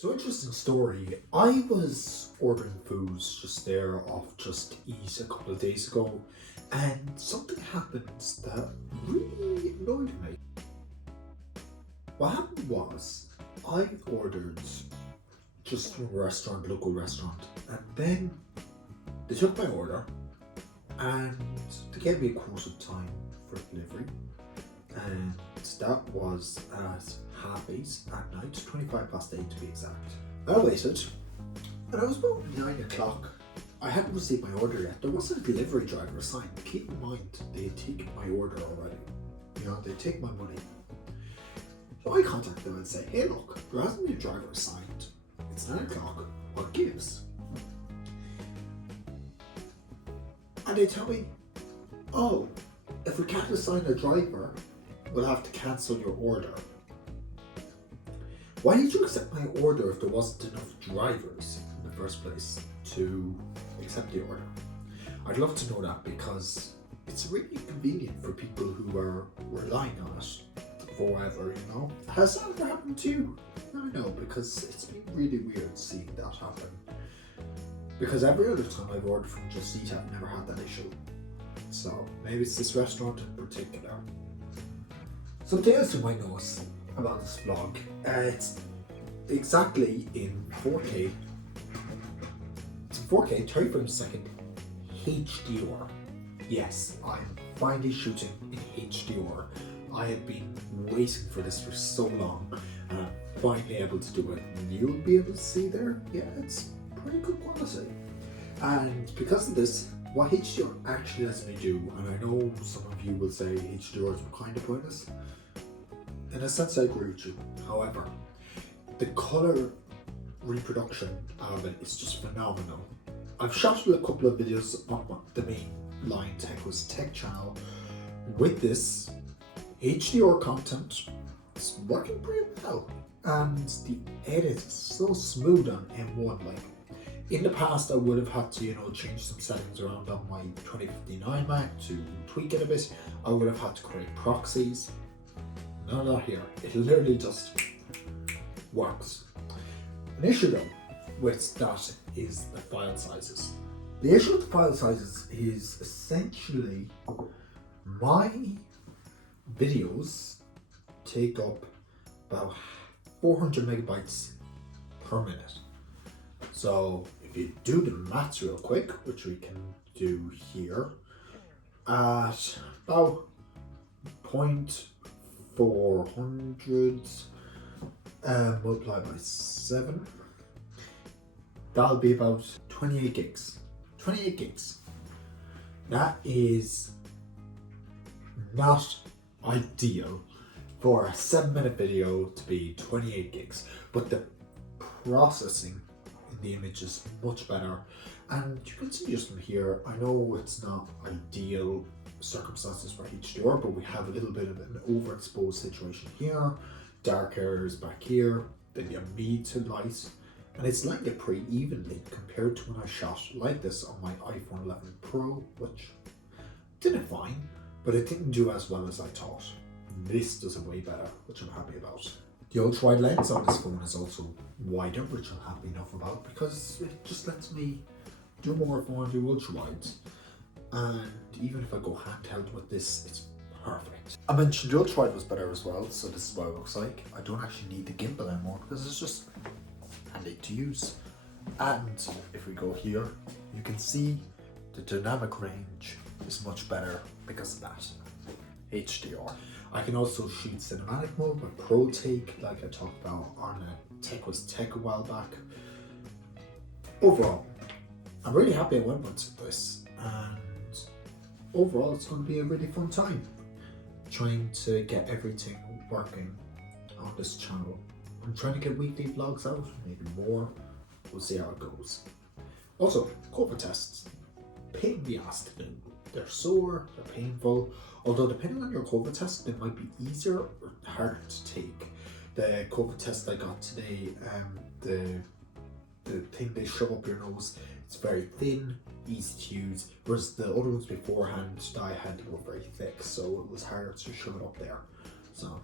So interesting story. I was ordering foods just there off Just Eat a couple of days ago, and something happened that really annoyed me. What happened was I ordered just from a restaurant, local restaurant, and then they took my order and they gave me a quoted time for delivery, and that was at 8:30 at night, 25 past 8 to be exact. I waited, and I was about 9 o'clock. I hadn't received my order yet. There wasn't a delivery driver assigned. Keep in mind, they had taken my order already. They'd take my money. So I contacted them and said, hey look, there hasn't been a driver assigned. It's 9 o'clock, what gives? And they tell me, oh, if we can't assign a driver, we'll have to cancel your order. Why did you accept my order if there wasn't enough drivers in the first place to accept the order? I'd love to know that, because it's really convenient for people who are relying on it forever, Has that ever happened to you? I know, because it's been really weird seeing that happen. Because every other time I've ordered from Just Eat, I've never had that issue. So maybe it's this restaurant in particular. Something else you might notice about this vlog, it's exactly in 4K. It's in 4K, 30 frames a second, HDR. Yes, I'm finally shooting in HDR. I have been waiting for this for so long, and I'm finally able to do it. And you'll be able to see there, yeah, it's pretty good quality. And because of this, what HDR actually lets me do, and I know some of you will say HDR is kind of pointless. In a sense, I agree with you. However, the color reproduction of it is just phenomenal. I've shot a couple of videos on the main line TechWiz Tech channel with this HDR content. It's working pretty well, and the edit is so smooth on M1. Like in the past, I would have had to, change some settings around on my 2059 Mac to tweak it a bit. I would have had to create proxies. None of that here. It literally just works. An issue though with that is the file sizes. The issue with the file sizes is essentially my videos take up about 400 megabytes per minute. So if you do the maths real quick, which we can do here, at about 0.400 multiplied by 7, that'll be about 28 gigs. 28 gigs. That is not ideal for a 7-minute video to be 28 gigs, but the processing in the image is much better. And you can see just from here, I know it's not ideal circumstances for HDR, but we have a little bit of an overexposed situation here. Dark areas back here, then you have mid to light, and it's lined it pretty evenly compared to when I shot like this on my iPhone 11 Pro, which did it fine, but it didn't do as well as I thought. This does it way better, which I'm happy about. The ultra-wide lens on this phone is also wider, which I'm happy enough about, because it just lets me do more if I want to do ultra-wides. And even if I go handheld with this, it's perfect. I mentioned the ultra-wide was better as well, so this is what it looks like. I don't actually need the gimbal anymore because it's just handy to use. And if we go here, you can see the dynamic range is much better because of that HDR. I can also shoot cinematic mode with Pro Take, like I talked about on a TechWiz Tech a while back. Overall, I'm really happy I went with this, and overall it's going to be a really fun time trying to get everything working on this channel. I'm trying to get weekly vlogs out, maybe more. We'll see how it goes. Also, COVID tests. Pain in the ass to do. They're sore, they're painful, although depending on your COVID test, they might be easier or harder to take. The COVID test I got today, the thing they shove up your nose, it's very thin, easy to use, whereas the other ones beforehand that I had were very thick, so it was harder to shove it up there. So,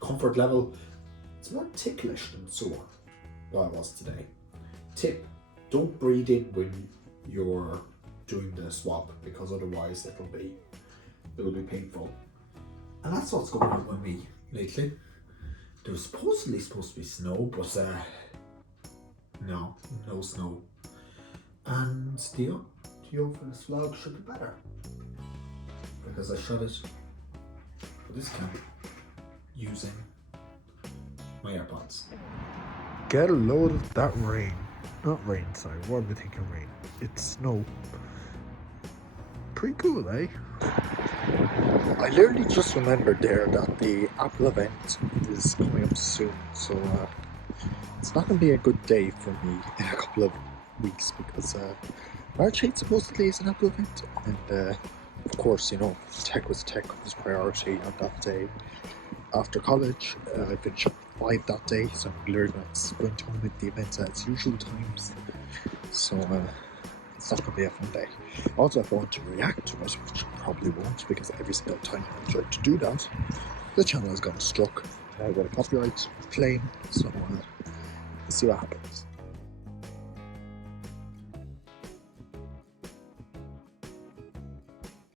comfort level, it's more ticklish than sore. what I was today. Tip: don't breathe in when you're doing the swab, because otherwise it'll be painful. And that's what's going on with me lately. There was supposedly supposed to be snow, but no snow. And the audio for this vlog should be better, because I shot it for this camp using my AirPods. Get a load of that rain. Not rain, sorry. What am I thinking rain? It's snow. Pretty cool, eh? I literally just remembered there that the Apple event is coming up soon, so it's not going to be a good day for me in a couple of weeks, because March 8th supposedly is an Apple event, and of course, you know, tech was priority on that day. After college, I finished up 5 that day, so I'm literally going to sprint home with the events at its usual times, so it's not going to be a fun day. Also, if I want to react to it, which I probably won't, because every single time I try to do that, the channel has gotten struck with a copyright claim, so we'll see what happens.